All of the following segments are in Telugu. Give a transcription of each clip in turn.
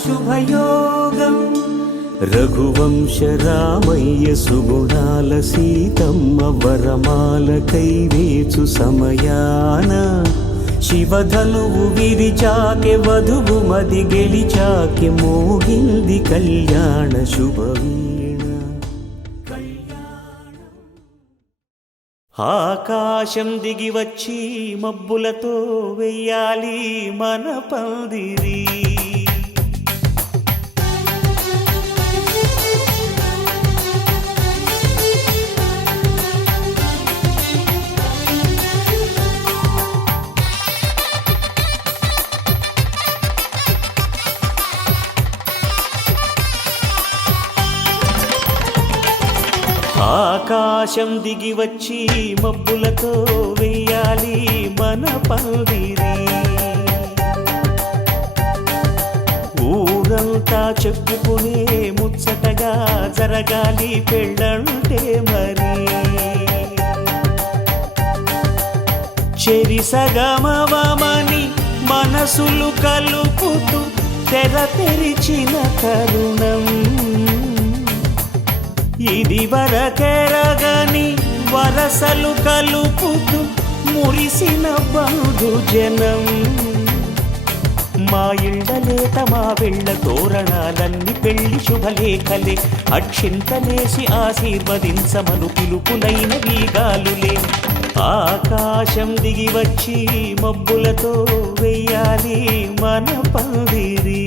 శుభయోగం రఘువంశ రామయ్య సుగుణాల సీతమ్మ వరమాల కైవేచు సమయాన శివధనువు విరిచాకె వధువు మది గెలిచాకె మోగింది కళ్యాణ శుభవీణ. ఆకాశం దిగి వచ్చి మబ్బులతో వెయ్యాలి మన పందిరి. ఆకాశం దిగి వచ్చి మబ్బులతో వెయ్యాలి మన పందిరి. ఊరంతా చెప్పుకునే ముచ్చటగా జరగాలి పెళ్ళంటే మరి. చెరిసగమవమని మనసులు కలుపుతూ తెర తెరిచిన తరుణం ఇది వరకెరగని వరసలు కలుపుతూ మురిసిన బంధుజనం. మా ఇళ్ళలేత మా వెళ్ళ తోరణాలన్నీ పెళ్లి శుభలేఖలే అక్షింతలేసి ఆశీర్వదించమను పిలుపులైన వీగాలులే. ఆకాశం దిగి వచ్చి మబ్బులతో వెయ్యాలి మన పందిరి.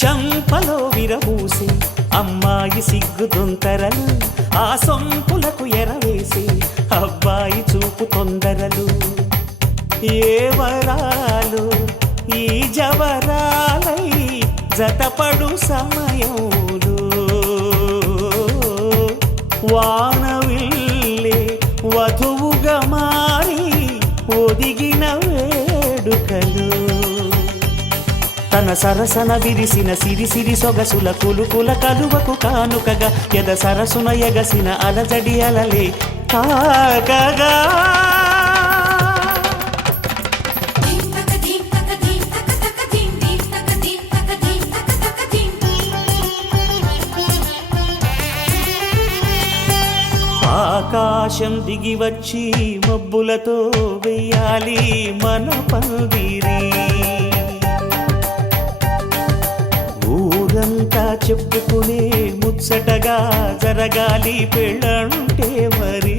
చంపలో విరబూసి అమ్మాయి సిగ్గు దొంతరలు ఆ సొంపులకు ఎరవేసి అబ్బాయి చూపు తొందరలు. ఏ వరాలు ఈ జవరాలై జతపడు సమయంలో వానవిల్లే వధువుగా మారి ఒదిగిన వేడుకలు. తన సరసన విరిసిన సిరిసిరి సొగసుల కులుకుల కలువకు కానుకగా ఎద సరసున ఎగసిన అలజడి అలలే తాగగా. ఆకాశం దిగి వచ్చి మబ్బులతో వెయ్యాలి మన పందిరి. ఊరంతా చెప్పుకునే ముచ్చటగా జరగాలి పెళ్ళంటే మరి.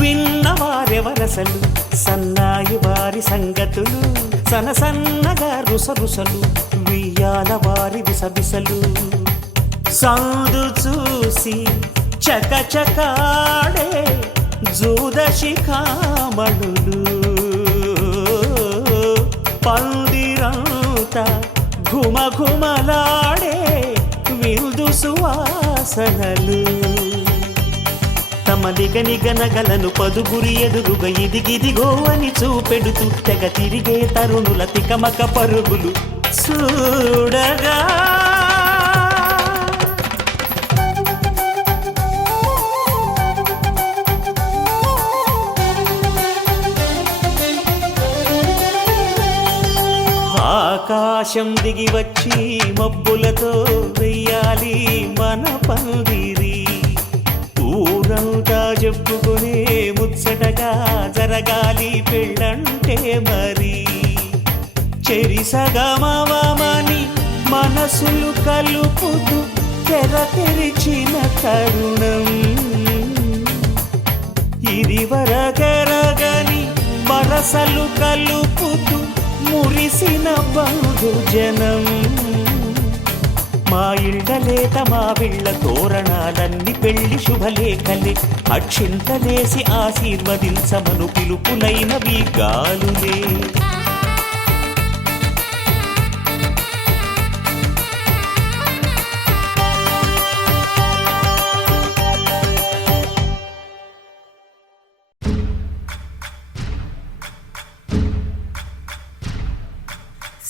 విన్నవారెవరసలు సన్నాయి వారి సంగతులు సనసన్నగా రుసరుసలు వియ్యాల వారి విసబిసలు. సందు చూసి చకచకాడే జూదశిఖామణులు పందిరంతా ఘుమఘుమలాడే విందు సువాసనలు. తమ నిగనిగనగలను పదుగురి ఎదురుగా ఇదిగిదిగో అని చూపెడుతూ తెగ తిరిగే తరుణుల తికమక పరుగులు చూడగా. ఆకాశం దిగి వచ్చి మబ్బులతో వెయ్యాలి మన పందిరి. ఊరంతా చెప్పుకునే ముచ్చటగా జరగాలి పెళ్ళంటే మరి. చెరిసగమవమని మనసులు కలుపుతూ తెర తెరిచిన తరుణం ఇదివరకెరగని వరసలు కలుపుతూ మురిసిన బంధు జనం. మా ఇళ్ళలేత మా విళ్ళ తోరణాలన్నీ పెళ్లి శుభలేఖలే, అక్షింతలేసి ఆశీర్వదించమను పిలుపులైనవి గాలులే.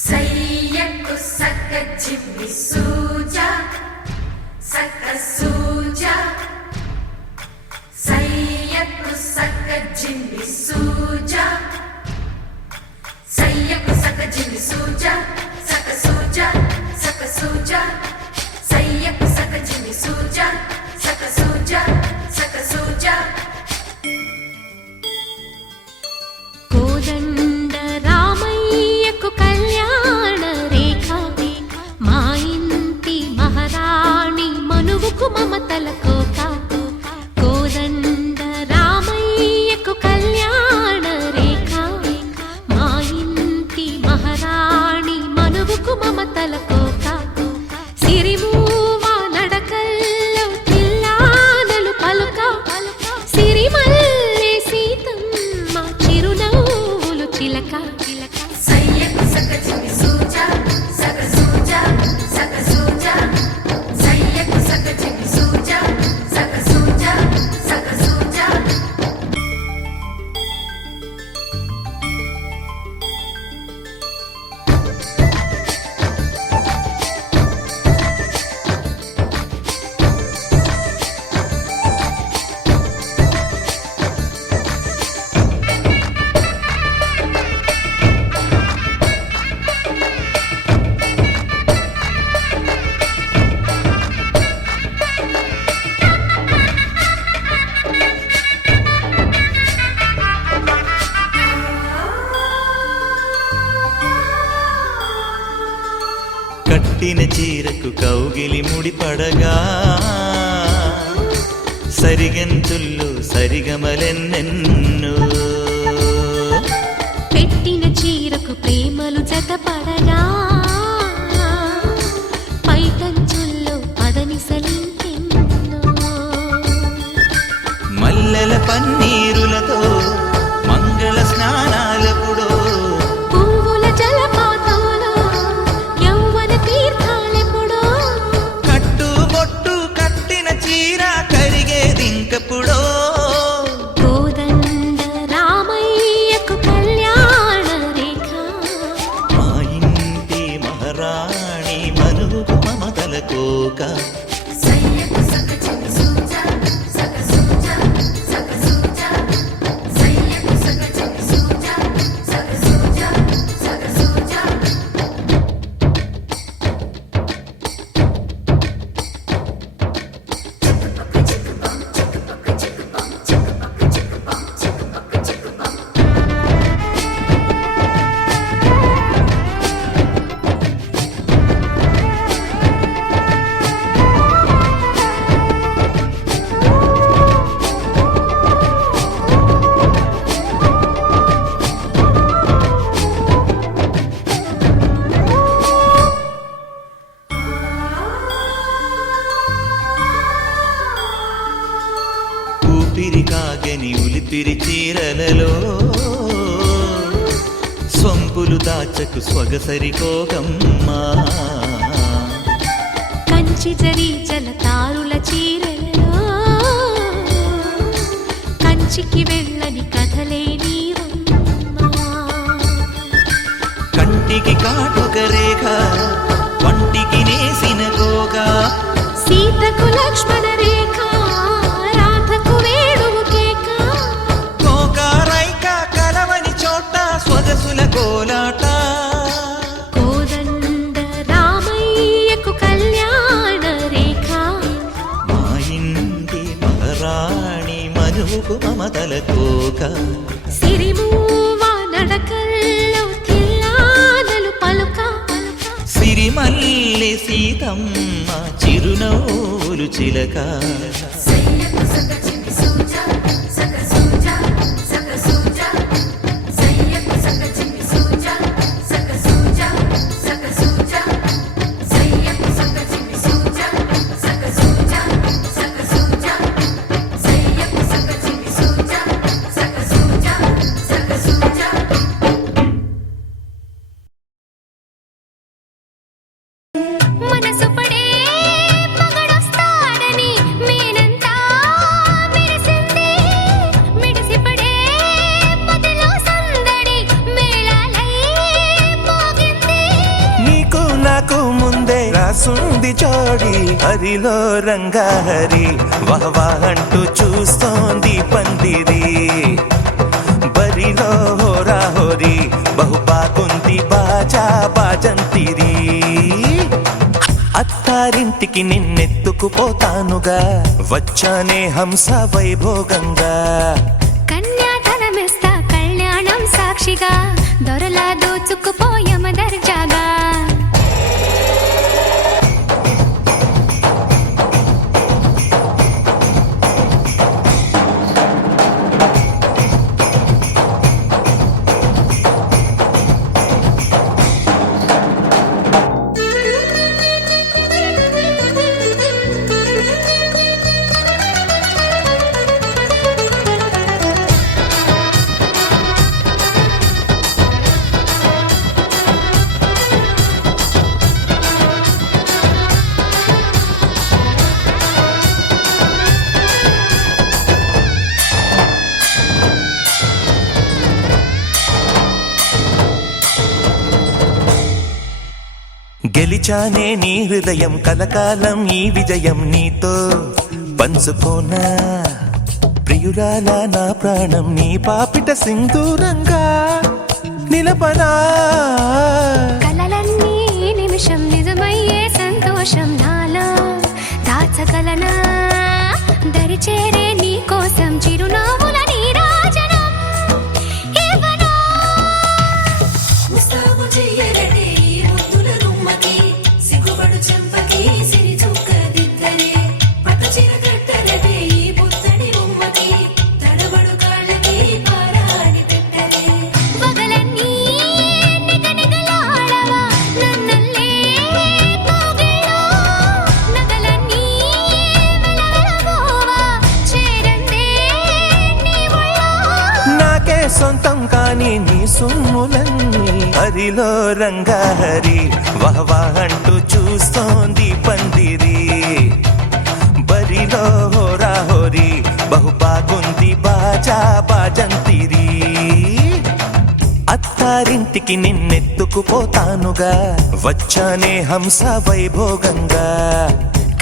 సయ్యకు సక్క జిమ్మి సూజా సక్క సూజా సయ్యకు సక్క జిమ్మి సూజా సయ్యకు సక్క జిమ్మి సూజా సక్క సూజా సక్క సూజా సయ్యకు సక్క జిమ్మి సూజా సక్క సూజా సక్క సూజా. కోదండ రామయ్యకు కళ్యాణ రేఖ, మా ఇంటి మహారాణి మనువుకు మమతల కోక. కోదండ రామయ్యకు కళ్యాణ రేఖ, మా ఇంటి మహారాణి మనువుకు మమతల కోక. సిరిమూవ నడకల్లో తిల్లానలు పలుక, సిరిమల్లె సీతమ్మ చిరునవ్వులు చిలక. సయ్యకు సక్క జిమ్మి సూజా సక్క సూజా సక్క సూజా సయ్యకు సక్క జిమ్మి సూజా సక్క సూజా సక్క సూజా. కట్టిన చీరకు కౌగిలి ముడిపడగా, సరిగంతుల్లో సరిగమలెన్నెన్నో. పెట్టిన చీరకు ప్రేమలు జతపడగా, పైకంచుల్లో పదనిసలింకెన్నో. మల్లెల పన్నీరులతో మంగళ స్నానాలపుడో, పువ్వుల జలపాతంలో యౌవన తీర్థాలెప్పుడో. కట్టుబొట్టు కట్టిన చీర కరిగేదింకపుడో. కోదండ రామయ్యకు కళ్యాణ రేఖ, మా ఇంటి మహారాణి మనువుకు మమతల కోక. సయ్యకు సక్క జిమ్మి సూజా సక్క సూజా సక్క సూజా సయ్యకు సక్క జిమ్మి సూజా సక్క సూజా సక్క సూజా. ఊపిరి కాగని ఉలిపిరి చీరలలో, సొంపులు దాచకు స్వగసరి కోగమ్మా. కంచి జరి జలతారుల చీరలలో, కంచికి వెళ్ళని కథలే నీవమ్మా. కంటికి కాటుక రేఖ, వంటికి నేసిన కోగా. సీతకు లక్ష్మణ రేఖ, రాధకు వేణువు కేక. కోకారైక కలవని చోట స్వగసుల కోలాట. కోదండ రామయ్యకు కళ్యాణ రేఖ, మా ఇంటి మహారాణి మనువుకు మమతల కోక. సిరిమూవ నడకల్లో తిల్లానలు పలుక. సిరిమల్లె సీతమ్మ చిరునవ్వులు చిలక. సయ్యకు సక్క జిమ్మి సూజా సక్క సూజా జోడి హరిలో రంగాహరి వహవా అంటూ చూస్తోంది పందిరి బరిలో హోరా హోరి బహు బాగుంది బాజా బాజంతిరి అత్తారింటికి నిన్నెత్తుకుపోతానుగా వచ్చానే హంస వైభోగంగా కన్యాధనమిస్తా కళ్యాణం సాక్షిగా దొరలా దోచుకుపోయమ దర్జాగా గెలిచానే నీ హృదయం కలకాలం ఈ విజయం నీతో పంచుకోనా ప్రియురాలా నా ప్రాణం నీ పాపిట సింధూరంగా నిలపనా కలలన్నీ నిమిషం నిజమయ్యే సంతోషం నాలో దాచగలనా దరిచేరే నీ కోసం చిరునవ్వుల నీరాజనం ఇవ్వనా ముస్తాబు చెయ్యరటే ఈ ముద్దుల గుమ్మకి సిగ్గుపడు చెంపకి సిరి చుక్క దిద్దరే పట్టు చీర కట్టరటే ఈ పుత్తడి బొమ్మకి తడబడు కాళ్ళకి పారాడి పెట్టరే పగలన్నీ నిగనిగలాడవా నన్నల్లే కోగిలో నగలన్నీ వెలవెలబోవా చేరందే నీ ఒళ్ళో నాకే సొంతం కాని నీ సొమ్ములన్నీ హరిలో రంగాహరి వహవా అంటూ చూస్తోంది పందిరి బరిలో హోరా హోరి బహు బాగుంది బాజా బాజంతిరి అత్తారింటికి నిన్నెత్తుకుపోతానుగా వచ్చానే హంస వైభోగంగా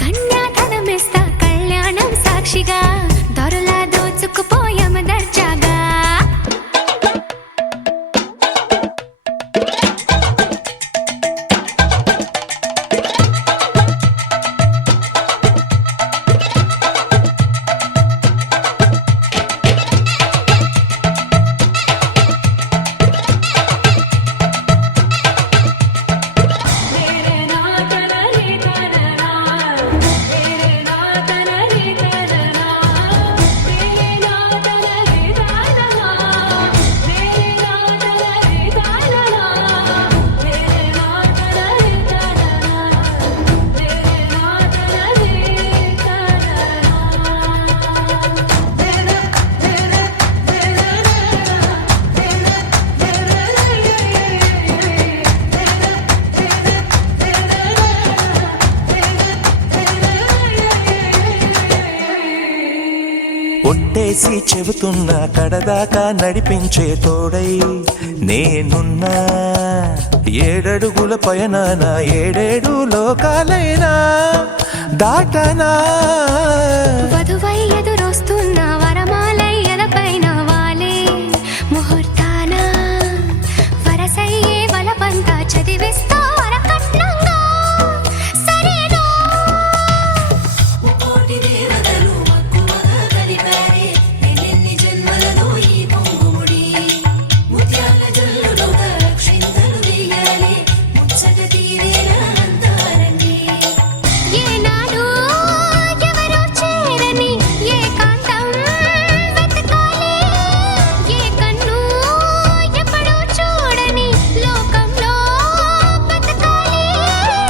కన్యాధనమిస్తా కళ్యాణం సాక్షిగా దొరలా దోచుకుపోయమ దర్జాగా ఒట్టేసి చెబుతున్నా కడదాకా నడిపించే తోడై నేనున్నా ఏడడుగుల పయనాన ఏడేడు లోకాలైనా దాటనా వధువై ఎదురొస్తున్న వరమాలయ్యలపైన వాలే ముహూర్తాన వరసయ్యే వలపంతా చదివిస్తా వరకట్నంగా సరేనా ముకోటి దేవతలు మక్కువగా కలిపారే ఎన్నెన్ని జన్మలలో ఈ పొంగుముడి ముత్యాల జల్లులుగా క్షింతలు వేయాలి ముచ్చట తీరేలా అంతారండి ఏనాడు ఎవరో చేరని ఏకాంతం వెతకాలి ఏ కన్ను ఎప్పుడూ చూడని లోకంలో బతకాలి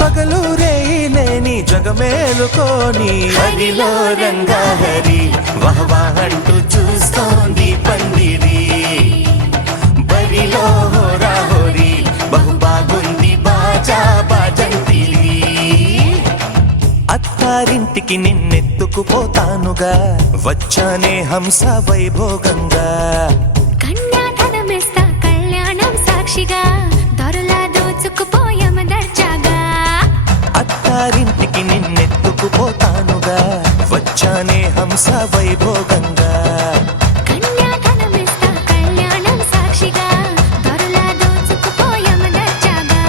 పగలు రేయిలేని జగమేలుకోని హరిలో రంగాహరి వహవా అంటూ చూస్తోంది పందిరి బరిలో హోరా హోరి బహు బాగుంది బాజా బాజంతిరి అత్తారింటికి నిన్నెత్తుకుపోతానుగా వచ్చానే హంస వైభోగంగా కన్యాధనమిస్తా కళ్యాణం సాక్షిగా దొరలా దోచుకుపోయమ దర్జాగా అత్తారింటికి హంస వైభోగంగా కన్యాధనమిస్తా కళ్యాణం సాక్షిగా దొరలా దోచుకుపోయాం దర్జాగా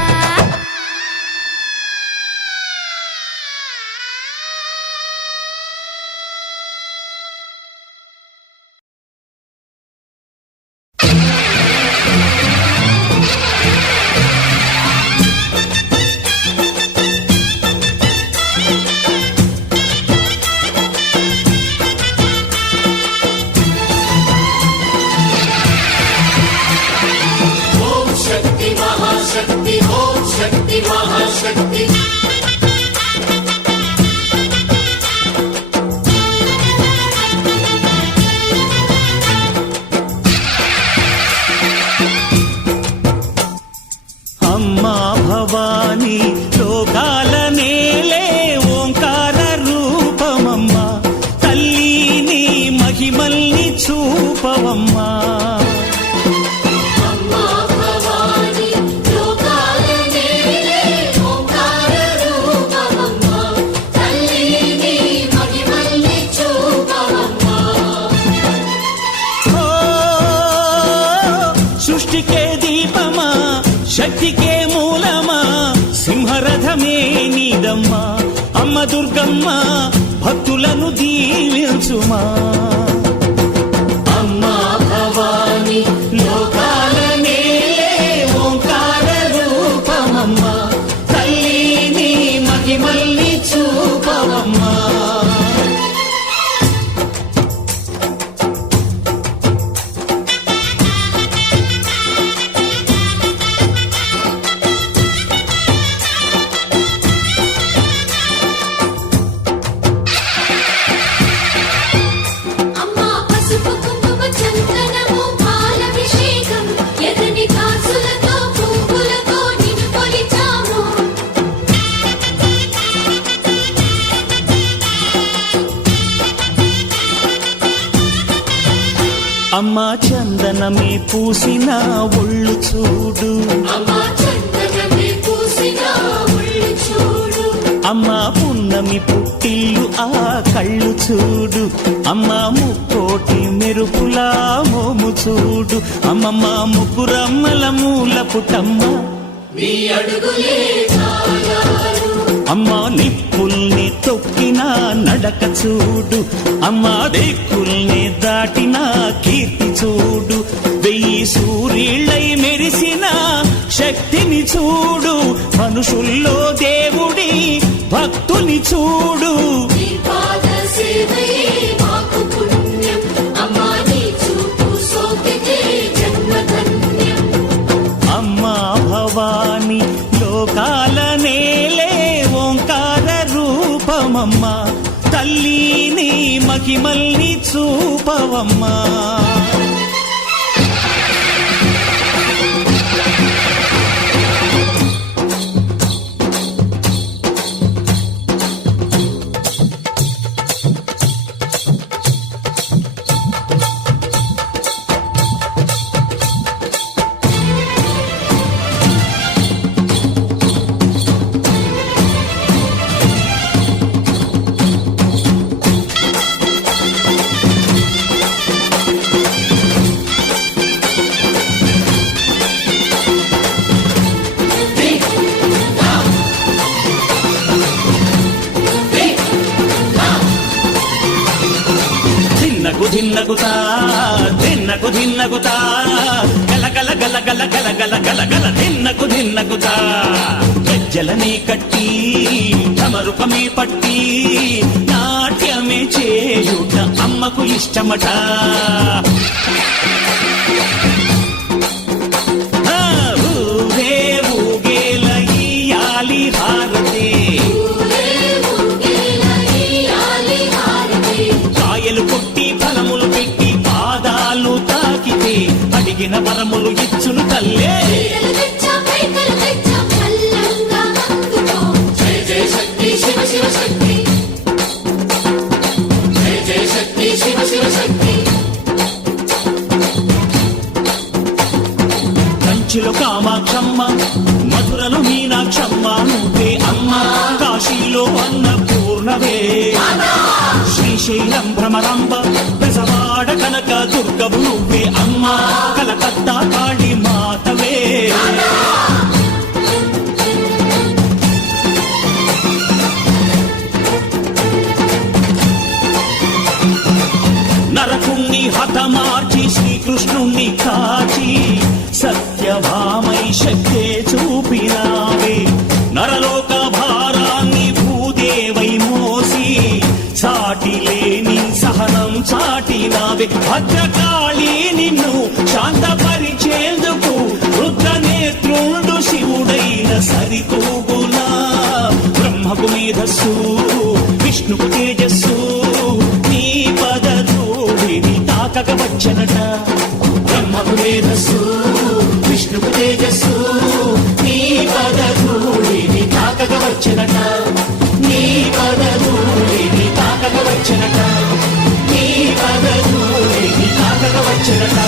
అమ్మా భవానీ లోకాల నేలే ఓంకార రూపమమ్మా తల్లిని మహిమల్ని చూపవమ్మా ఓ, సృష్టికే దీపమా శక్తికే మూలమా సింహరథమే నీదమ్మా అమ్మ దుర్గమ్మ భక్తులను దీవించుమా అమ్మా భవాని లోకాల నేలే ఓంకార రూపమమ్మా తల్లిని మహిమల్ని చూపవమ్మా అమ్మా పసుపు కుంకుమ చందనము పాలభిషేకం ఎర్రని కాసులతో పువ్వులతో నిన్ను కొలిచాము అమ్మా చందనమే పూసిన ఒళ్ళు చూడు అమ్మా చందనమే పూసిన ఒళ్ళు చూడు అమ్మా పున్నమి పుట్టిల్లు ఆ కళ్ళు చూడు అమ్మా ముక్కోటి మెరుపులా మోము చూడు అమ్మమ్మ ముగ్గురమ్మల మూల పుటమ్మ నీ అడుగులే చాలారు అమ్మా నిప్పుల్ని తొక్కిన నడక చూడు అమ్మా దిక్కుల్ని దాటిన కీర్తి చూడు వెయ్యి సూర్యుళ్ళై మెరిసిన శక్తిని చూడు మనుషుల్లో దేవుడి భక్తుని చూడు నీ పాద సేవయే మాకు పుణ్యం అమ్మా నీ చూపు సోకితే జన్మధన్యం అమ్మా భవాని లోకాల నేలే ఓంకార రూపమమ్మా తల్లిని మహిమల్ని చూపవమ్మా ధిన్నగుతా ధిన్నగుతా గల గల గల గల గల గల గల గల ధిన్నగుతా గజ్జలనే కట్టి తమరుపమే పట్టి నాట్యమే చేయుట అమ్మకు ఇష్టమట ఆ, ఊరే ఊగేల ఇయ్యాలి హారతి కాయలు కొట్టి ఫలములు పెట్టి పాదాలు తాకితే అడిగిన వరములు ఇచ్చును తల్లే జయ జయ శక్తి శివ శివ శక్తి జయ జయ శక్తి శివ శివ శక్తి కంచిలో కామాక్షమ్మ మధురలో మీనాక్షమ్మ నువ్వే అమ్మ కాశీలో అన్నపూర్ణవే శ్రీశైలం భ్రమరాంబ బెజవాడ కనక దుర్గవు నువ్వే అమ్మా కలకత్తా కాళీ మాతవే నరకుణ్ణి హతమార్చి శ్రీకృష్ణుణ్ణి కాచి సత్యభామై శక్తే చూపినావే నరలోక భారాన్ని భూదేవై మోసి సాటి లేని సహనం చాటినావే భద్రకాళి నిన్ను శాంతపరిచేందుకు రుద్రనేత్రుండు శివుడైన సరితూగునా బ్రహ్మకు మేధస్సు విష్ణుకు తేజస్సు నీ పదధూళిని తాకక వచ్చనట బ్రహ్మకు మేధస్సు విష్ణుకు తేజస్సు నీ పదధూళిని తాకక వచ్చనట నీ పదధూళిని తాకక వచ్చనట నీ పదధూళిని తాకక వచ్చనట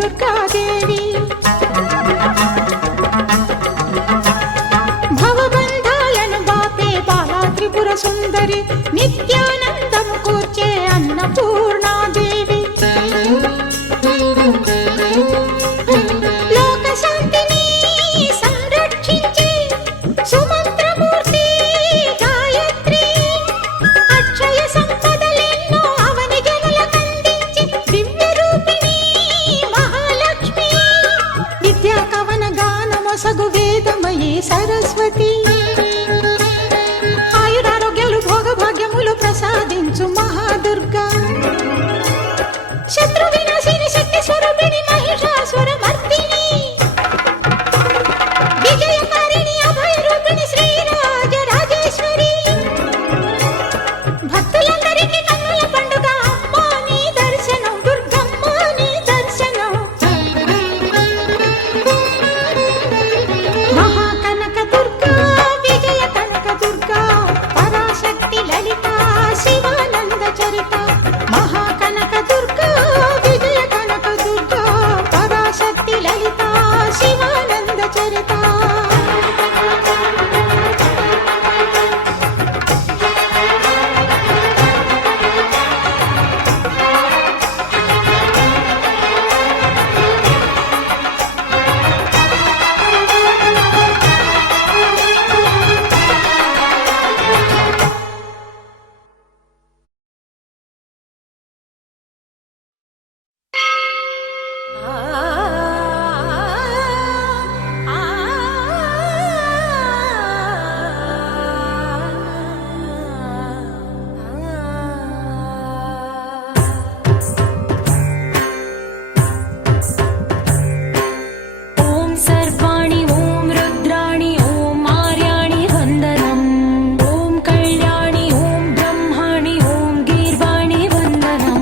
దుర్గాదేవి భవబంధాలను బాపే బాలా ఓం సర్వాణి ఓం రుద్రాణి ఓం మార్యాణి వందనం ఓం కళ్యాణి ఓం బ్రహ్మాణి ఓం గీర్వాణి వందనం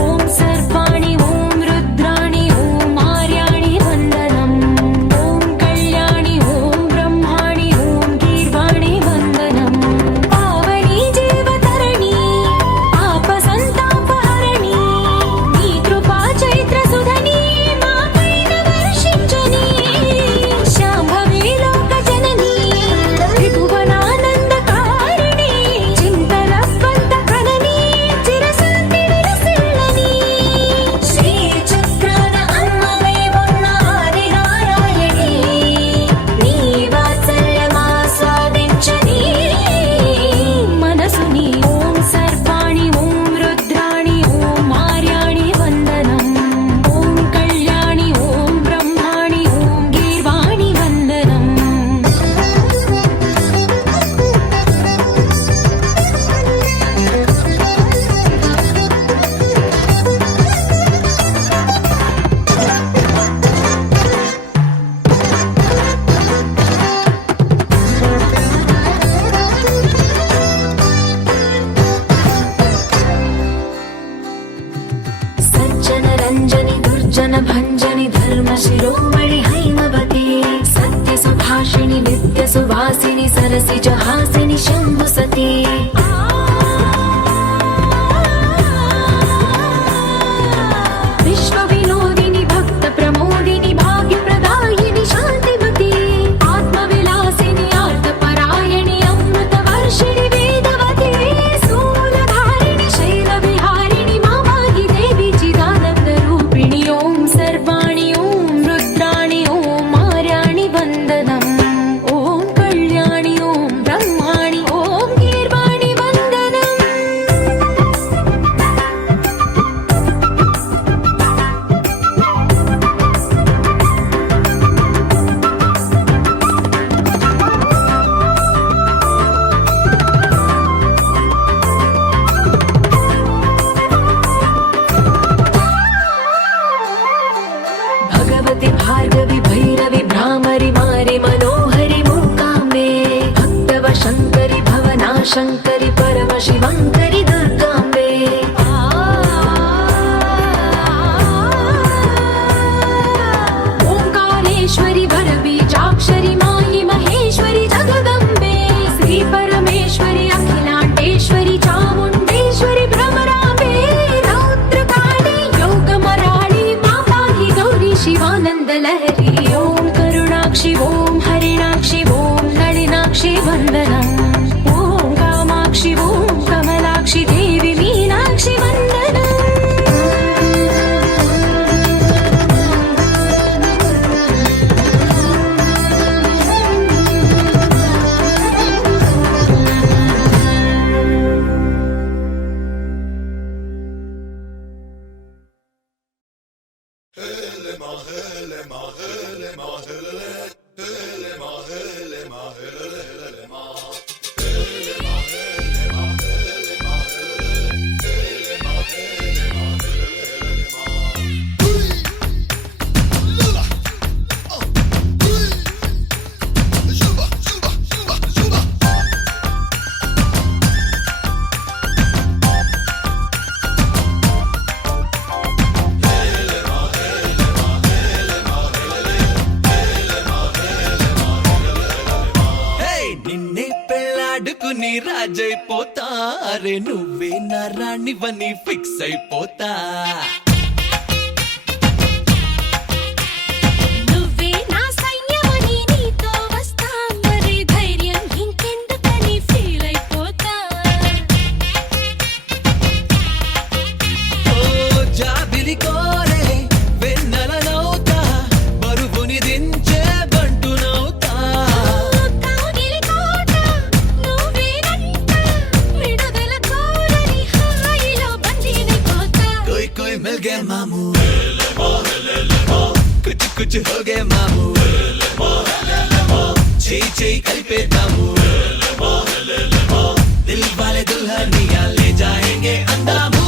ఓం సర్వాణి ఓం రుద్రాణి ఓం మార్యాణి వందనం ఓం కళ్యాణి ఓం బ్రహ్మాణి ఓం గీర్వాణి వందనం పావని జీవతరణి పాప సంతాపహరణి నీ కృపా చైత్ర సుధని మా పైన వర్షించని శాంభవి లోక జనని త్రిభువనానందకారిణి చింతల స్వంత కనని చిరశాంతి విలసిల్లని శ్రీ చక్రాన అమ్మవై ఉన్న ఆదినారాయణి నీ వాత్సల్యమాస్వాదించని మనసుని ఓం సర్వాణి ఓం రుద్రాణి ఓం మార్యాణి వందనం ఓం కళ్యాణి ఓం బ్రహ్మాణి ఓం గీర్వాణి వందనం సజ్జన రంజని దుర్జన భంజని ధర్మ శిరోమణి హైమవతి సత్య సుభాషిణి నిత్య సువాసిని సరసిజ హాసిని శంభు సతీ విశ్వ వినోదిని భక్త ప్రమోదిని భాగ్య ప్రదాయిని శాంతిమతి ఆత్మ విలాసిని ఆర్త పరాయణి అమృత వర్షిణి వేదవతి శూలధారిణి శైల విహారిణి మామాగి దేవి చిదానంద రూపిణి ఓం సర్వాణి ఓం రుద్రాణి ఓం మార్యాణి వందనం ఓం కళ్యాణి ఓం బ్రహ్మాణి ఓం గీర్వాణి వందనం భగవతి భార్గవి భైరవి భ్రామరి మారి మనోహరి మూకాంబే భక్తవ శంకరి భవనా శంకరి పరమ శివంకరి దుర్గాంబే ఓంకారేశ్వరి వర బీజాక్షరి మాయి మహేశ్వరి జగదంబే శ్రీ పరమేశ్వరి అఖిలాండేశ్వరి చాముండేశ్వరి భ్రమరాంబే రౌద్రకాళి యోగమరాళి మాపాహి గౌరీ శివానంద లహరి ఓం కరుణాక్షి ఓం హరిణాక్షి ఓం నళినాక్షి వందనం ఓం కామాక్షి ఓం కమలాక్షి దేవి మీనాక్షి వందనం నిన్నే పెళ్ళాడుకుని రాజైపోతా అరే నువ్వే నా రాణివని ఫిక్స్ అయిపోతా నువ్వే నా సైన్యమని నీతో వస్తా మరి ధైర్యం ఇంకెందుకని ఫీల్ అయిపోతా ఓ జాబిలి కోరే వెన్నెలనవుతా బరువుని దించే బంటునవుతా కాగిలి కోట నువ్వేనంట విడుదల కోరని హాయిలో బందీనైపోతా कोई कोई मिल गया मामू కుచ్ హోగే మాము చేయి చేయి కలిపేద్దాము దిల్ వాలే దుల్హనియా లే జాయేంగే అందాము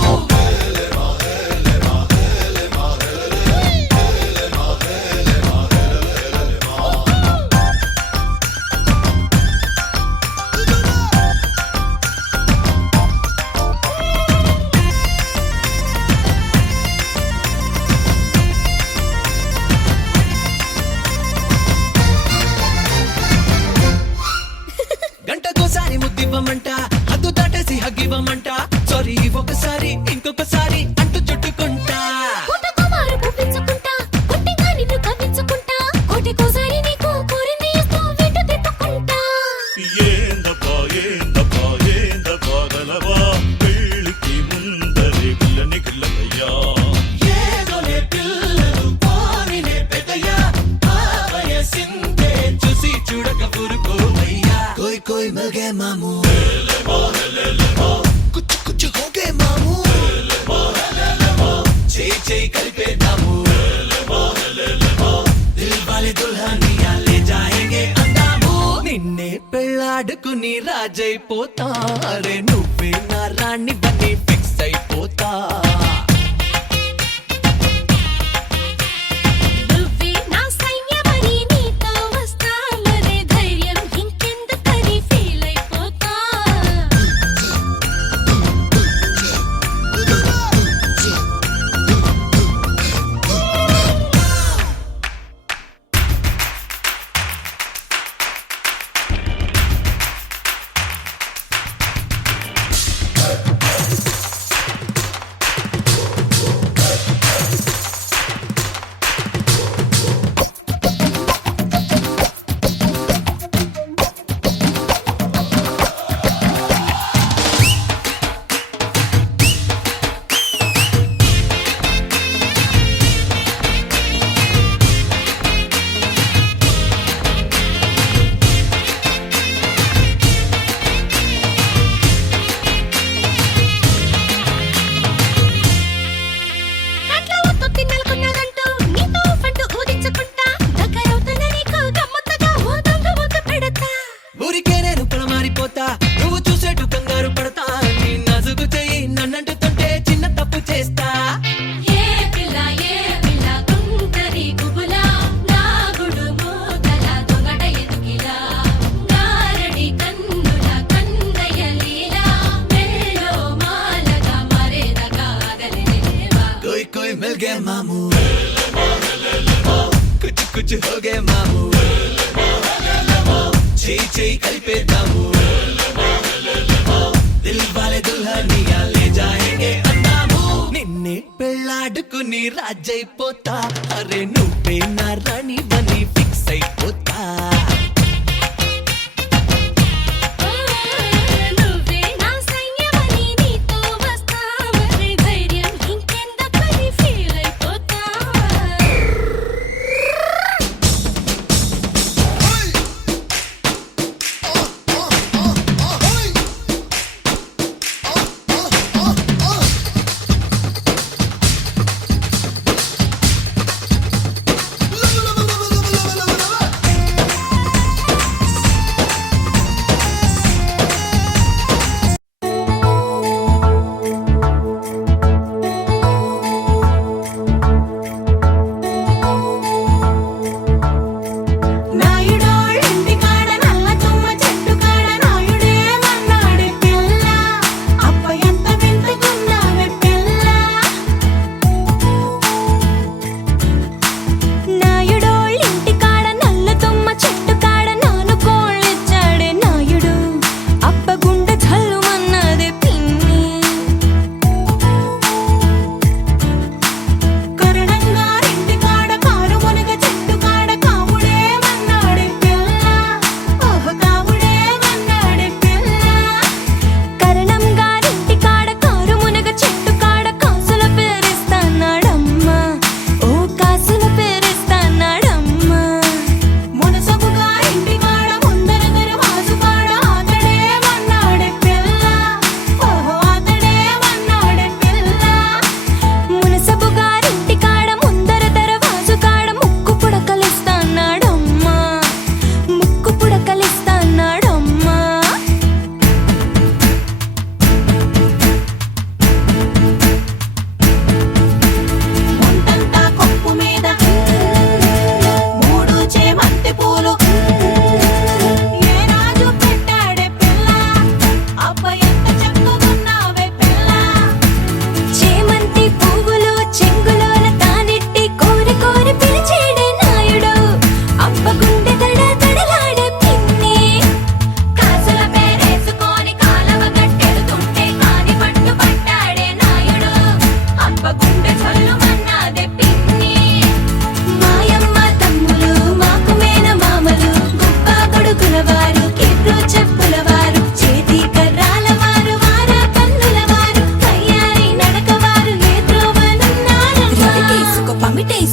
గంటకోసారి ముద్దివ్వమంట హద్దు దాటేసి హగ్గివ్వమంట సారీ ఒకసారి ఇంకొకసారి అంటూ చుట్టుకుంటా పుట్టకుమారు పువ్వించుకుంటా, పుట్టిగా నిన్ను కవ్వించుకుంటా, కోటికోసారి నీకు కోరింది ఇస్తూ వెంట తిప్పుకుంటా. ఏందబ్బా ఏందబ్బా ఏందబ్బా గలవా పెళ్ళికి ముందరే పిల్లని గిల్లయ్యా ఏదోలే పిల్లలు పోనిలే పెద్దయ్యా ఆ వయసిందే చూసి చూడక ఊరుకోవయ్యా కోయ్ కోయ్ మగే మాము కుచ్ కుచ్ హోగే మాము చేయి చేయి కలిపేద్దాము దిల్ వాలే దుల్హనియా లే జాయేంగే అందాము నిన్నే పెళ్ళాడుకుని రాజైపోతా అరే నువ్వే నా రాణి బన్ని ఫిక్స్ అయిపోతా నువ్వే నా సైన్యమని నీతో వస్తా, మరే ధైర్యం ఇంకెందుకని ఫీల్ అయిపోతా. అట్లా ఒత్తుకి నెలకొన్నదంటూ నీతో పండు ఊదించుకుంటా, దగ్గరవుతున్న నీకు గమ్మత్తుగా ఓ దొంగ ముద్దు పెడతా. ఊరికే నేను పొలమారిపోతా నువ్వు చూసేటు కంగారు పడతా నీ నజుగు చెయ్యి నన్నంటుతుంటే చిన్న తప్పు చేస్తా ఏ పిల్ల గుంటరి గుబులా, నా గుడు మూతల దొంగట ఎదుకిలా, నారడి కన్నుల కన్నయ్య లీలా, మెల్లో మాలగా మరేదగా ఆగలేవా. कोई कोई मिल गए मामू कुछ कुछ हो गए मामू చేయి చేయి కలిపేద్దాము దిల్ వాలే దుల్హనియా లే జాయేంగే అందాము నిన్నే పెళ్ళాడుకుని రాజైపోతా అరే నువ్వే నా రాణి బని ఫిక్స్ అయిపోతా నువ్వే నా సైన్యమని నీతో వస్తా, మరే ధైర్యం ఇంకెందుకని ఫీల్ అయిపోతా. Love, love, love, love, love.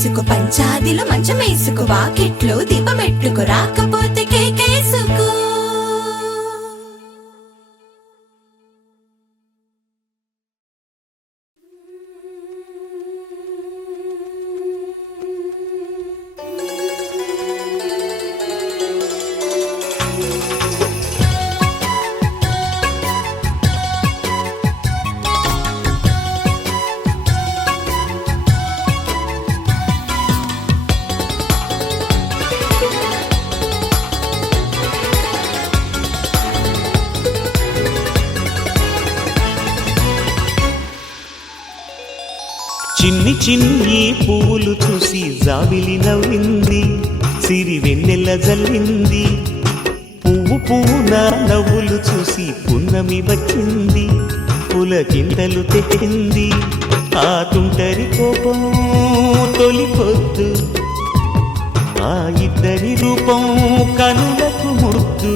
చేసుకో పంచాదిలో మంచం వేసుకో వాకిట్లో దీపమెట్టుకు రాకపోతే కేకేసుకో చిన్ని చిన్ని పువ్వులు చూసి జాబిలి నవ్వింది సిరి వెన్నెల జల్లింది పువ్వు పువ్వున నవ్వులు చూసి పున్నమి వచ్చింది పులకింతలు తెచ్చింది ఆ తుంటరి కోపం తొలి పొద్దు ఆ ఇద్దరి రూపం కనులకు ముద్దు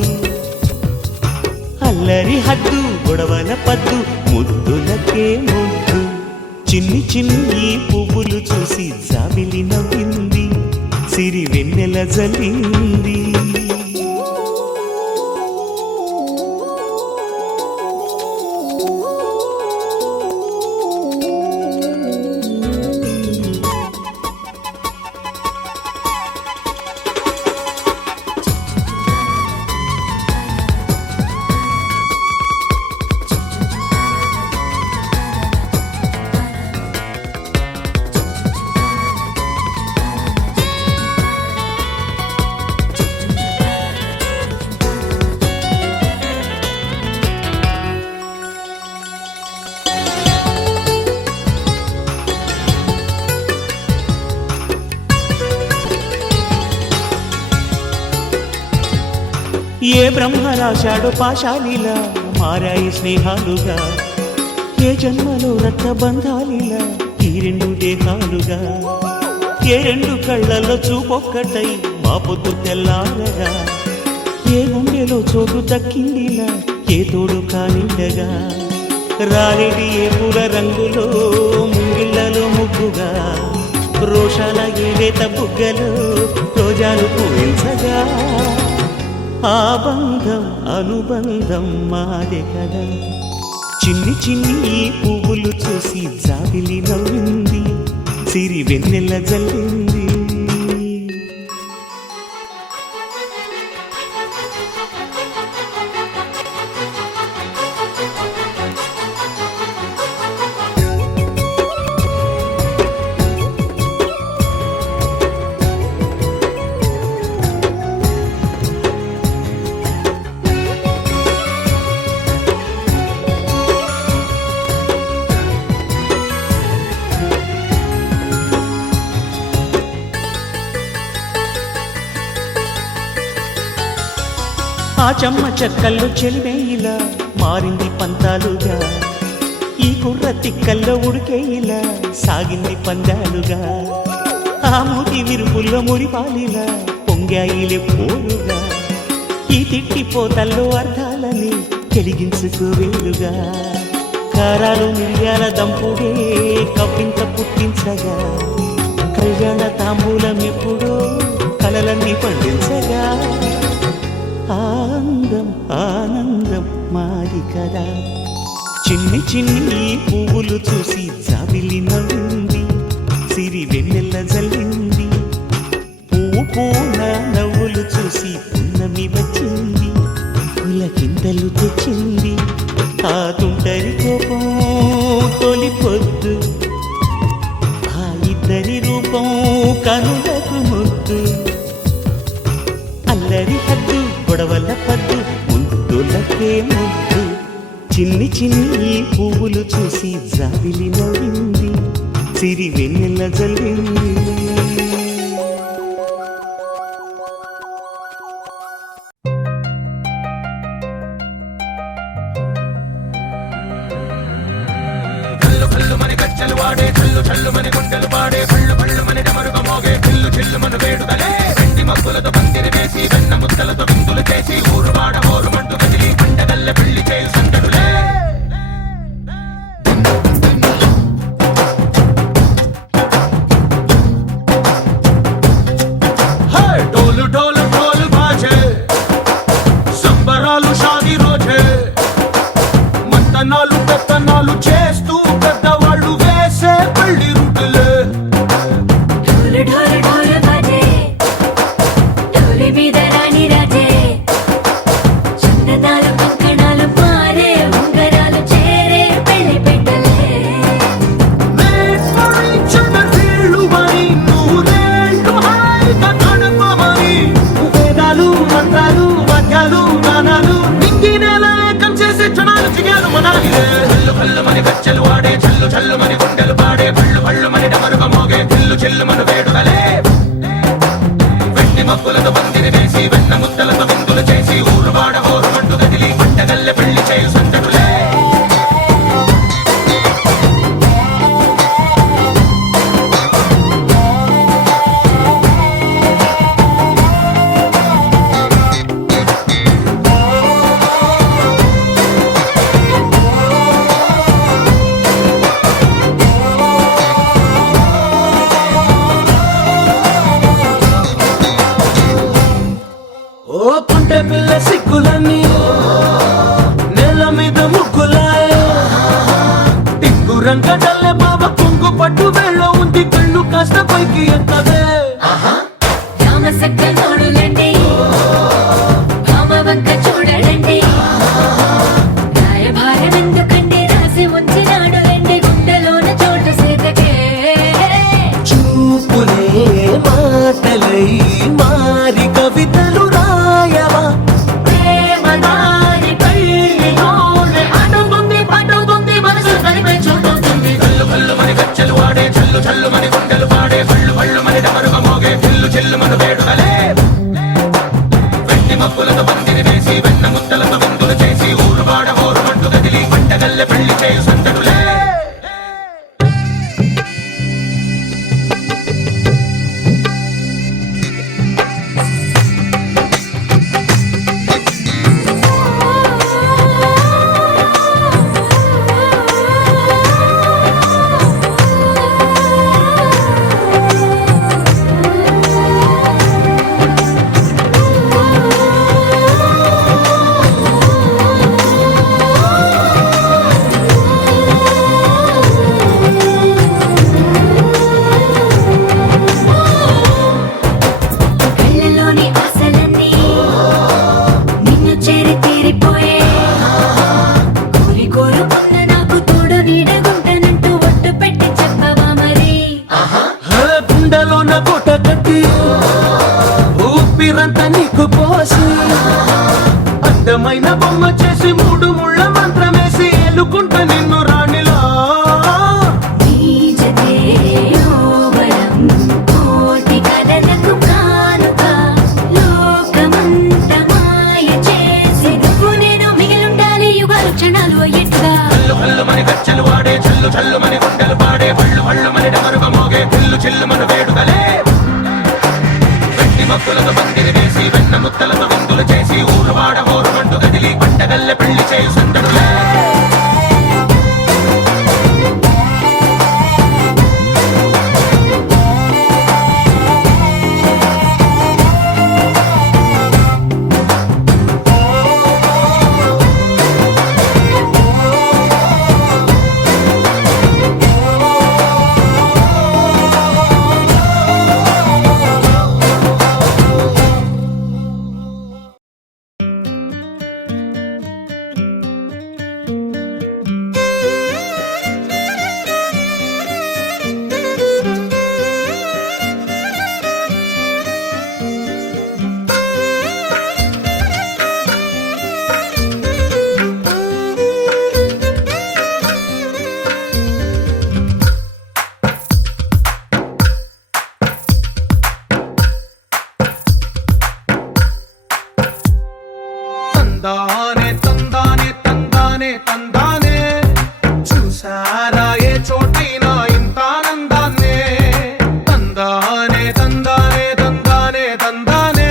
అల్లరి హద్దు గొడవల పద్దు ముద్దులకే ముద్దు చిన్ని చిన్ని పువ్వులు చూసి జాబిలి నవ్వింది సిరి వెన్నెల జల్లింది ఏ బ్రహ్మ రాశాడో పాశాలిలా మారాయి స్నేహాలుగా ఏ జన్మలో రక్తబంధాలిలా ఈ రెండు దేహాలుగా ఏ రెండు కళ్ళల్లో చూపొక్కటై మా పొద్దు తెల్లారగా ఏ గుండెలో చోటు దక్కిందిలా ఏ తోడు కానిండగా రారెడి ఏ పూల రంగులో ముంగిళ్ళలో ముగ్గుగా రోషాల ఏలేత బుగ్గలో రోజాలు పూయించగా ఆ బంధం అనుబంధం మాదే కదా చిన్ని చిన్ని పువ్వులు చూసి జాబిలి నవ్వింది సిరి వెన్నెల జల్లింది ఆ చెమ్మ చెక్కల్లో చెలిమేయిలా మారింది పంతాలుగా ఈ కుర్ర తిక్కల్లో ఉడికేయిలా సాగింది పందాలుగా ఆ మూతి విరుపుల్లో మురిపాలిలా పొంగాయిలే పోరుగా ఈ తిట్టిపోతల్లో అర్థాలని వెలిగించుకోవేలుగా కారాలు మిరియాల దంపుడే కవ్వింత పుట్టించగా కళ్యాణ తాంబూలం ఎప్పుడో కలలన్నీ పండించగా ఆనందం ఆనందం మాది కదా చిన్ని చిన్ని పువ్వులు చూసి జాబిలి నవ్వింది సిరి వెన్నెల జల్లింది పువ్వు పూన నవ్వులు చూసి పున్నమి వచ్చింది పులకింతలు తెచ్చింది ఆ తుంటరి కోపం తొలి పొద్దు ఆ ఇద్దరి రూపం కనులకు ముద్దు అల్లరి హద్దు గొడవల పద్దు ముద్దులకే ముద్దు చిన్ని చిన్ని పువ్వులు చూసి జాబిలి నవ్వింది సిరి వెన్నెల జల్లింది పైకి ఎత్తదే రామసక్క నోడులండి భామవంక చూడడండి రాయభారం ఎందుకండి రాసి ఉంచినాడు రండి గుండెలోన చోటు సేతకే చూపులే మాటలై మారి కవితలు రాయవా ప్రేమ దారి పల్లిలోనే అడుగుంది పట్టుకుంది మనసు తనిపై చూడుతుంది కల్లు కల్లు మని గచ్చలు వాడే చల్లు చల్లు మని గుండెలు పాడే కళ్ళు కళ్ళు మని డమరుగ మోగే చెల్లు చెల్లు మన వేడుకలే వెండి మబ్బులతో పందిరి వేసి వెన్న ముద్దలతో విందులు చేసి ఊరు వాడ ఊరు మంటు గదిలి పంటగల్లె పెళ్లి చేయు సందడులే కళ్ళలోని ఆశలన్నీ నిన్ను చేరి తీరిపోయే కోరి కోరుకున్న నాకు తోడు నీడగుంటానంటూ ఒట్టు పెట్టి చెప్పవా మరి గుండెలోన కోట కట్టి ఊపిరంతా నీకు పోసి అందమైన బొమ్మ చేసి మూడు ముళ్ళ మంత్రమేసి ఎలుకుంట నిన్ను రాణిలా నీజతే యోవరం కోటి కలలకు కానుక లోకమంత మాయ చేసి నువ్వు నేను మిగిలుండాలి యుగాలు క్షణాలు ఎట్లా కల్లు కల్లు మని గచ్చలు వాడే చల్లు చల్లు మని గుండెలు పాడే పళ్ళు పళ్ళు మని డమరుగ మోగే చెల్లు చెల్లు మన వేడుకలే వెండి మబ్బులతో పందిరి వేసి వెన్న ముద్దలతో విందులు చేసి ఊరు వాడ ఊరు మంటు గదిలి పంటగల్లె పెళ్లి చేయు సందడులే తందానే తందానే తందానే తందానే చూసారా ఏ చోటైనా ఇంత ఆనందాన్నే తందానే తందానే తందానే తందానే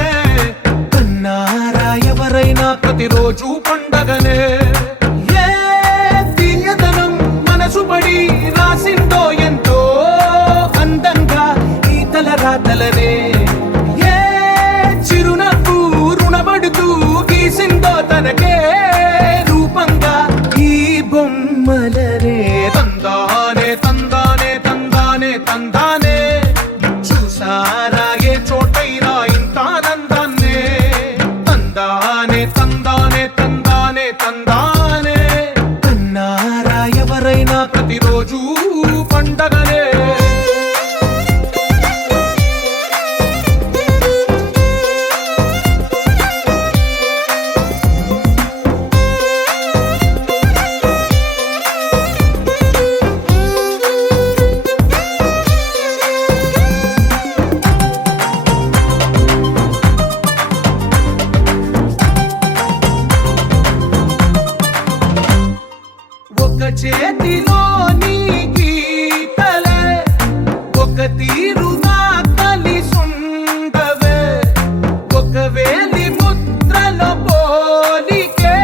కన్నారా ఎవరైనా ప్రతిరోజు పండగనే ఏ తీయదనం మనసు పడి రాసిందో ఎంతో అందంగా ఈ తలరాతలనే ఏ చిరునవ్వు రుణపడుతూ గీసిందో తనకే రూపంగా ఈ బొమ్మలనే తందానే తందానే తందానే తందానే చూసారా ఏ చోటైనా ఇంత ఆనందాన్నే తందానే తందానే తందానే తందానే కన్నారా ఎవరైనా ప్రతిరోజు పండగనే ఒక చేతిలో నీ గీతలే ఒక తీరుగా కలిసుండవే ఒక వేలి ముద్రలో పోలికే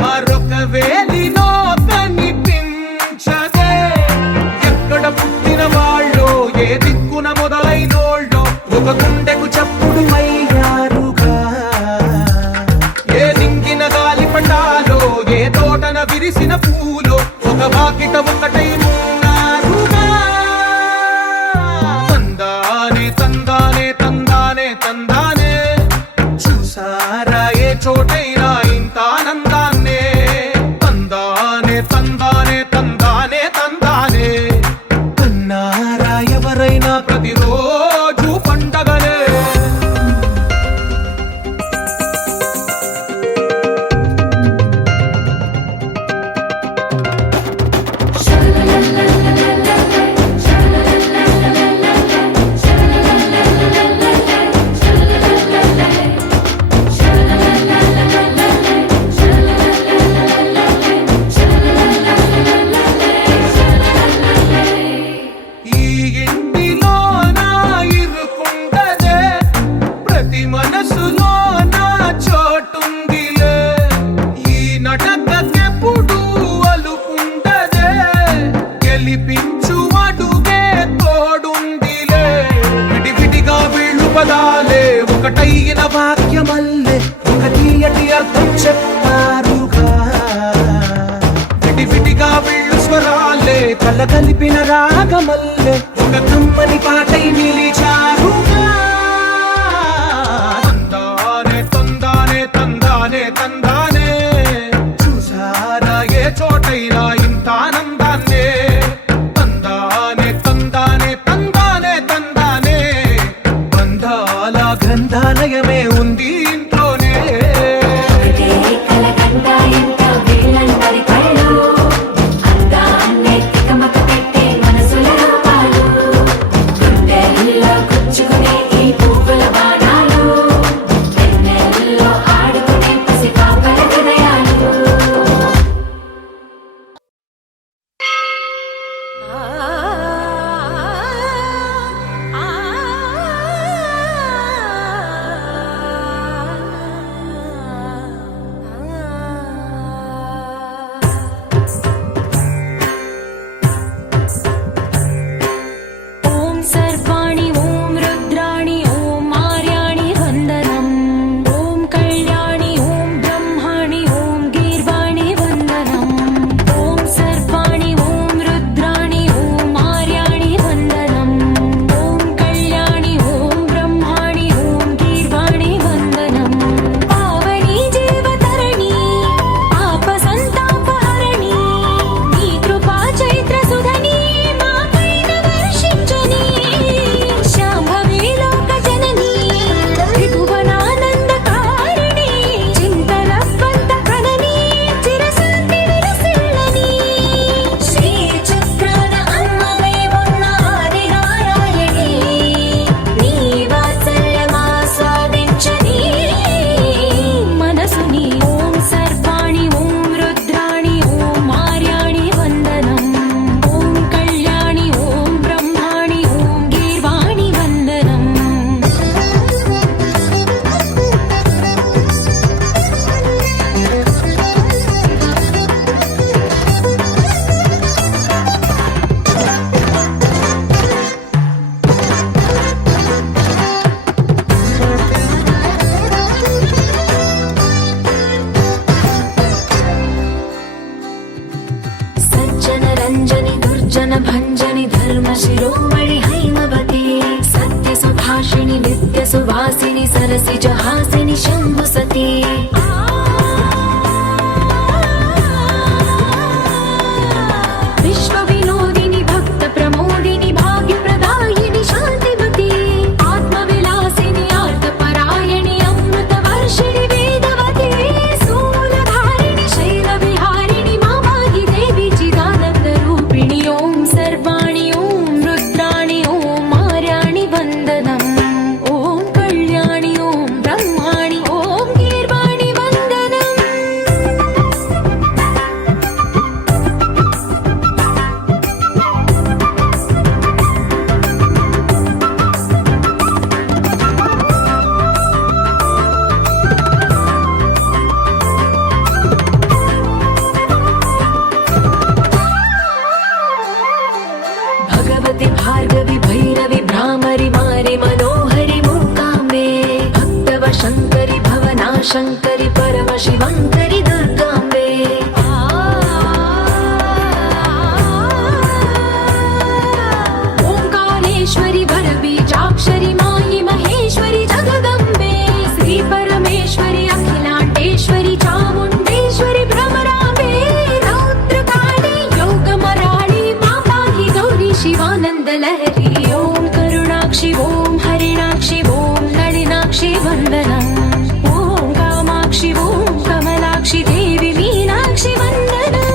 మరొక వేలిలో కనిపించదే ఎక్కడ పుట్టిన వాళ్ళో ఏ దిక్కున మొదలైనోళ్ళో ఒక గుండెకు చప్పుడు అయ్యారుగా ఏ దింగిన గాలి పండాలో ఏ తోటన విరిసిన పూలో ఒక వాకిట ఒకటై ఉన్నారుగా తందా నిశ్చితార్థం చెప్పారుగా విడివిడిగా వీళ్ళు స్వరాలే కల కలిపిన రాగమల్లే ఒక కమ్మని పాటై నిలిచారుగా తందానే తందానే తందానే తందానే చూసారా ఏ చోటైనా ఇంత ఆనందాన్నే తందానే తందానే తందానే తందానే బంధాల గ్రంథాలయమే ఉంది ఇంట్లోనే ఒకటే కలకండ ఎంత వీళ్ళందరి కళ్ళు అందాన్నే తికమక పెట్టే మనసుల రూపాలు గుండెల్లో గుచ్చుకునే ఈ పువ్వుల బాణాలు వెన్నెల్లో ఆడుకునే పసిపాపల హృదయాలు ఓం సర్వాణి ఓం రుద్రాణి ఓం ఆర్యాణి వందనం ఓం కళ్యాణి ఓం బ్రహ్మాణి ఓం గీర్వాణి వందనం ఓం సర్వాణి ఓం రుద్రాణి ఓం ఆర్యాణి వందనం ఓం కళ్యాణి ఓం బ్రహ్మాణి ఓం గీర్వాణి వందనం పావని జీవతరణి పాప సంతాపహరణి నీ కృపా చైత్ర సుధని మా పైన వర్షించని శాంభవి లోక జనని త్రిభువనానందకారిణి చింతరస్వంత కనని చిరశాంతి విలసిల్లని శ్రీ చక్రాన అమ్మవై ఉన్న ఆది నారాయణి నీ వాత్సల్యమాస్వాదించని మనసుని ఓం సర్వాణి ఓం రుద్రాణి ఓం ఆర్యాణి వందనం ఓం కళ్యాణి ఓం బ్రహ్మాణి ఓం గీర్వాణి వందనం సజ్జన రంజని దుర్జన భంజని ధర్మ శిరోమణి హైమవతి సత్య సుభాషిణి నిత్య సువాసిని సరసి జహాసిని శంభు సతీ విశ్వ వినోదిని భక్త ప్రమోదిని భాగ్య ప్రదాయిని శాంతిమతి ఆత్మ విలాసిని ఆర్త పరాయణి అమృత వర్షిణి వేదవతి శూలధారిణి శైల విహారిణి మామాగి దేవి చిదానంద రూపిణి ఓం సర్వాణి ఓం రుద్రాణి ఓం ఆర్యాణి వందనం ఓం కళ్యాణి ఓం బ్రహ్మాణి ఓం గీర్వాణి వందనం भगवति भार्गवि भैरवि भ्रामरि मारि मनोहरि मूकाम्बे भक्तव शङ्करि भवना शङ्करि परम शिवङ्करि दुर्गाम्बे ओङ्कारेश्वरि वरबीजाक्षरि मायि महेश्वरि जगदम्बे श्री परमेश्वरि अखिलाण्डेश्वरि चामुण्डेश्वरि भ्रमराम्बे रौद्रकाली योगमराळि मा पाहि गौरी शिवानन्द लहरी ॐ करुणाक्षि ॐ हरिणाक्षि ॐ नलिनाक्षि वन्दनम् ॐ कामाक्षि ॐ कमलाक्षि देवि मीनाक्षि वन्दनम्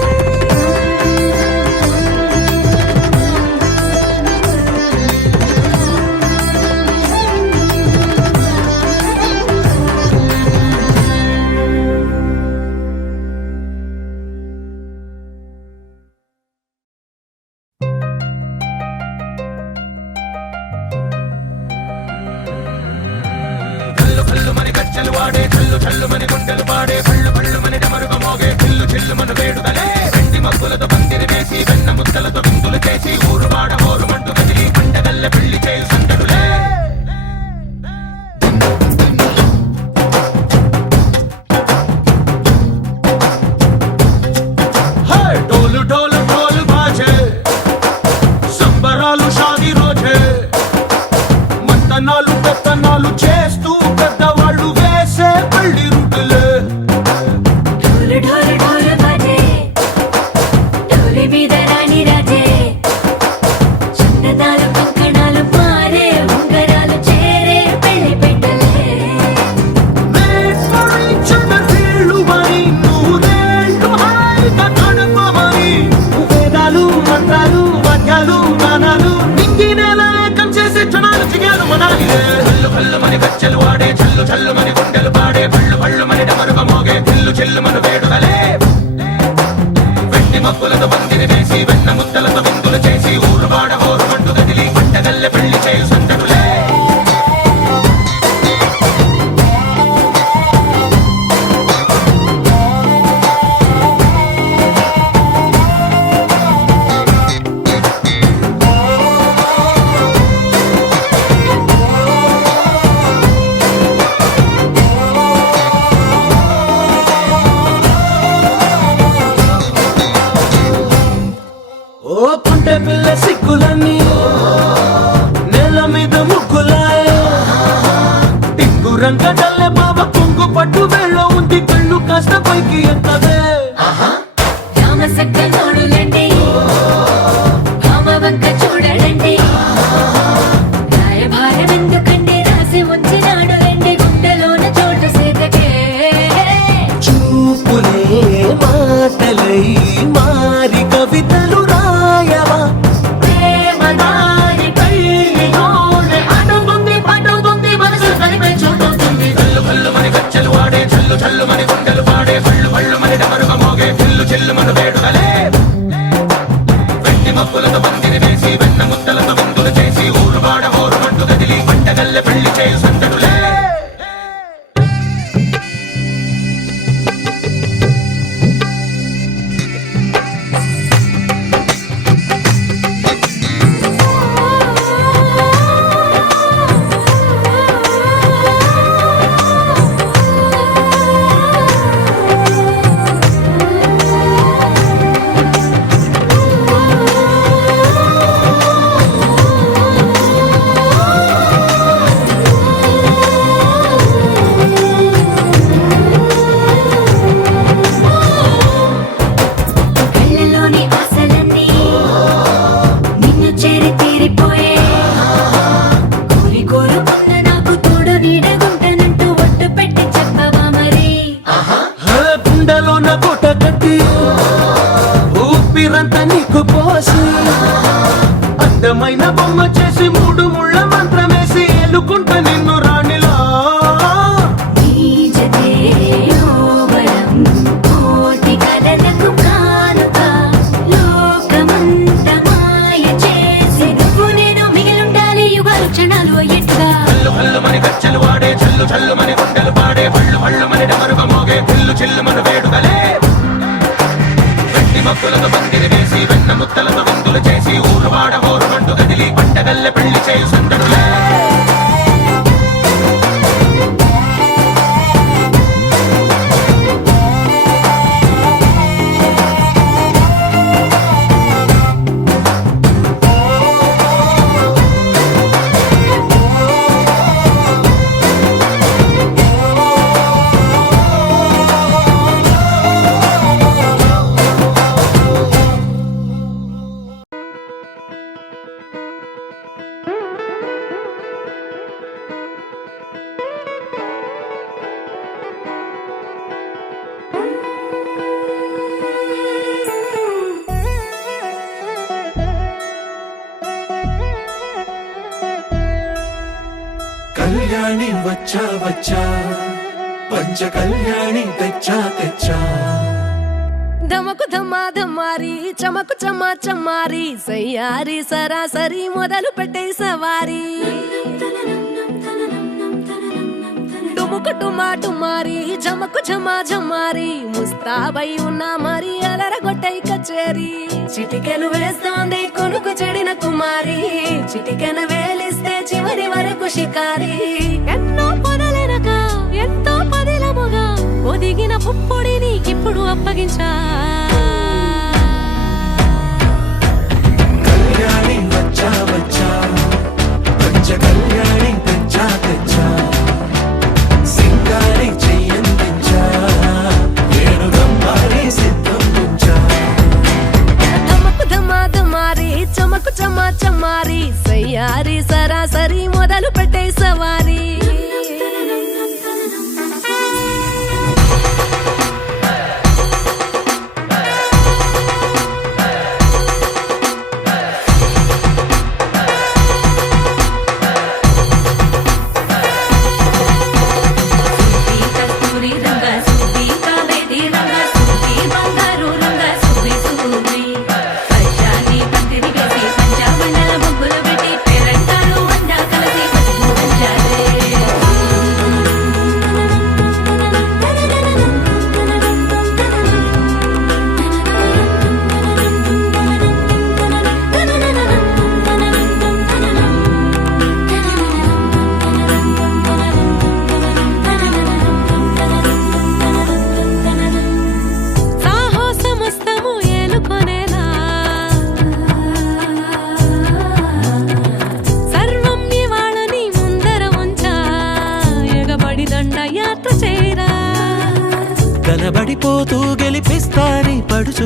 కల్లు కల్లు మని గజ్జలు వాడే కల్లు చల్లు మని గుండెలు పాడే కళ్ళు కళ్ళు మని డమరుగ మోగే పిల్లు చిల్లు మన వేడుదలే వెండి మబ్బులతో పందిరి వేసి వెన్న ముద్దలతో విందులు చేసి ఊరు వాడ హోరు మంటు కదిలి పండగల్ల పెళ్లి చేయు సందడులే చాలు షాది రోజే మంతనాలు పెత్తనాలు చేస్తూ పెద్దవాళ్ళు వేసే పెళ్లి రూటులే ఢోలు ఢోలు ఢోలు బాజే ఢోలి మీద రాణి రాజే చందనాలు కంకణాలు మారే ఉంగరాలు చేరే పెళ్లి పెట్టలే వీళ్ళు మరి నూరేళ్ళు హాయిగా గడపమని వేదాలు మంత్రాలు వాద్యాలు గానాలు నింగి నేల ఏకం చేసి క్షణాలు చిగాలు మనాలి కళ్ళు కళ్ళు మని గజ్జలు వాడే చల్లు చల్లు మని గుండెలు పాడే పళ్ళు పళ్ళు మని డమరుగ మోగే పిల్లు చెల్లు మన వేడుకలే వెండి మబ్బులతో పందిరి వేసి వెన్న ముద్దలతో విందులు చేసి ఊరు వాడ హోరు మంటు గదిలి పంటగల్లె పెళ్లి చేయు సంతడులే ఓ పుంటె పిల్ల సిక్కులన్నీ నేల మీద ముగ్గులాయ టింగు రంగ డల్లె బాబ కొంగు పట్టు వెళ్ళ ఉంది కళ్ళు కాస్త పైకి ఎక్కదే రామ సక్క నోడులండి రామ వంక చూడడండి రాయభారం ఎందుకండి రాసి ఉంచినాడు రండి గుండెలోన చోటు సీతకే చూపులే మాటలై మారి కవితలు రాయవా ప్రేమ దారి పెళ్లిలోనే అడుగుంది పడుతుంది మనసు తనిపై చూస్తుంది కళ్ళు కళ్ళు మని గజ్జలు వాడే చల్లు చల్లు మని గుండెలు పాడే పళ్ళు పళ్ళు మని డమరుగ మోగే పిల్లు చెల్లు మన వేడుకలే వెండి మబ్బులతో పందిరి వేసి వెన్న ముద్దలతో విందులు చేసి ఊరు వాడ హోరు మంటు గదిలి పంటగల్లె పెళ్లి చేయు సంతడులే కళ్ళలోని ఆశలన్నీ నిన్ను చేరి తీరిపోయే కోరి కోరుకున్న నాకు తోడు నీడగుంటనంటూ ఒట్టు పెట్టి చెప్పవా మరి గుండెలోన కోట కట్టి ఊపిరంతా నీకు పోసి అందమైన బొమ్మ చేసి మూడు ముళ్ళ మంత్రమేసి ఎలుకుంట నిన్ను రాణిలా నీ జతే యోవరం కోటి కలలకు కానుక లోకమంత మాయ చేసి నువ్వు నేను మిగిలుండాలి యుగాలు క్షణాలు అయ్యేట్టుగా కళ్ళు కళ్ళు మని గజ్జలు వాడే చల్లు చల్లు మని గుండెలు పాడే పళ్ళు పళ్ళు మని డమరుగ మోగే పిల్లు చెల్లు మన వేడుకలే వెండి మబ్బులతో పందిరి వేసి వెన్న ముద్దలతో విందులు చేసి ఊరు వాడ హోరు మంటు గదిలి పంటగల్లె పెళ్లి చేయు సంతడులే కళ్యాణి వచ్చా వచ్చా పంచ కళ్యాణి తెచ్చా తెచ్చా ధమకు ధమా ధమారి చమకు చమా చమారి సయ్యారి సరాసరి మొదలు పెట్టే సవారి డుముకు టుమా టుమారి చమకు ఝమా ఝమారి ముస్తాబై ఉన్నా మరి అలరగొట్టై కచేరి చిటికెను వేస్తోంది కొనుకు చెడిన కుమారి చిటికెను వేలిస్తే చివరి వరకు షికారి ఎన్నో పొదలెనక ఎంతో పదిలముగా ఒదిగిన పుప్పొడి నీకిప్పుడు అప్పగించా కళ్యాణి వచ్చా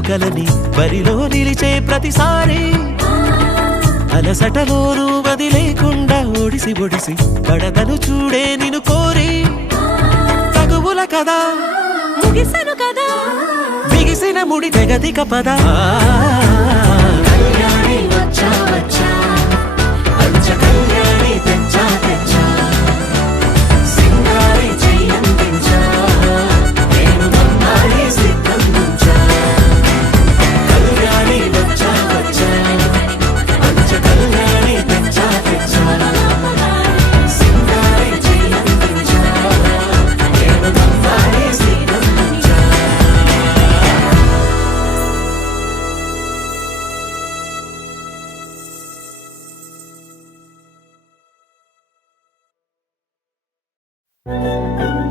కోరికలని బరిలో నిలిచే ప్రతిసారి అలసటలోను వదిలేకుండా ఒడిసి ఒడిసి పడతను చూడే నిన్ను కోరి తగువుల కదా ముగిసెను కదా బిగిసిన ముడి తెగదిక పద కళ్యాణి వచ్చా వచ్చా పంచ కళ్యాణి తెచ్చా తెచ్చా సింగారి చెయ్యందించా నేను బంగారి సిద్ధందించా కళ్యాణి వచ్చా వచ్చా పంచ కళ్యాణి తెచ్చా తెచ్చా సింగారి చెయ్యందించా నేను బంగారి సిద్ధందించా ఆ